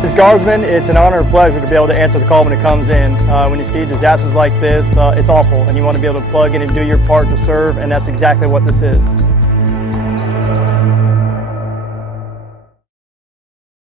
As Guardsmen, it's an honor and pleasure to be able to answer the call when it comes in. When you see disasters like this, it's awful, and you want to be able to plug in and do your part to serve, and that's exactly what this is.